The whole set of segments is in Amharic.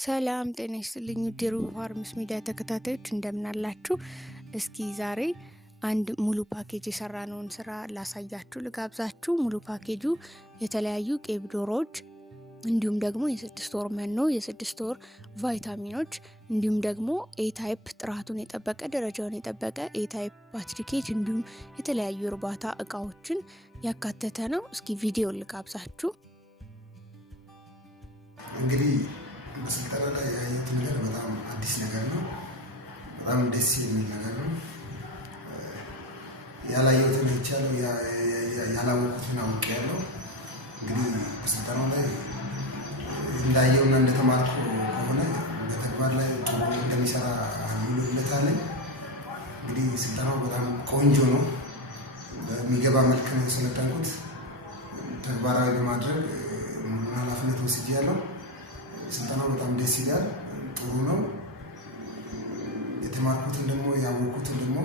ሰላም ጤና ይስጥልኝ ውድ የሩብ ፋርምስ ሚዲያ ተከታታዮች እንደምን አላችሁ? እስኪ ዛሬ አንድ ሙሉ ፓኬጅ የሰራነውን ስራ ላሳያችሁ ልጋብዛችሁ። ሙሉ ፓኬጁ የተለያዩ ቄብ ዶሮዎች እንዲሁም ደግሞ የ6 ወር መኖ፣ የ6 ወር ቫይታሚኖች እንዲሁም ደግሞ ኤ ታይፕ ጥራቱን የጠበቀ ደረጃውን የጠበቀ ኤ ታይፕ ባትሪ ኬጅ እንዲሁም የተለያዩ እርባታ እቃዎችን ያካተተ ነው። እስኪ ቪዲዮ ልጋብዛችሁ። እንግዲህ በስልጠና ላይ ያየሁት ነገር በጣም አዲስ ነገር ነው። በጣም ደስ የሚል ነገር ነው። ያላየሁትን አይቻለሁ፣ ያላወቅኩትን አውቄያለሁ። እንግዲህ በስልጠናው ላይ እንዳየውና እንደተማርኩ ከሆነ በተግባር ላይ ጥሩ እንደሚሰራ ሙሉ እምነት አለኝ። እንግዲህ ስልጠናው በጣም ቆንጆ ነው። በሚገባ መልክ ነው የሰለጠንኩት። ተግባራዊ በማድረግ ኃላፊነት ወስጃለሁ። ስልጠናው በጣም ደስ ይላል፣ ጥሩ ነው። የተማርኩትን ደግሞ ያወቅኩትን ደግሞ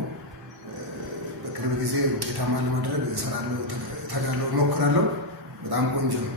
በቅርብ ጊዜ ውጤታማ ለማድረግ እሰራለሁ፣ እተጋለሁ፣ እሞክራለሁ። በጣም ቆንጆ ነው።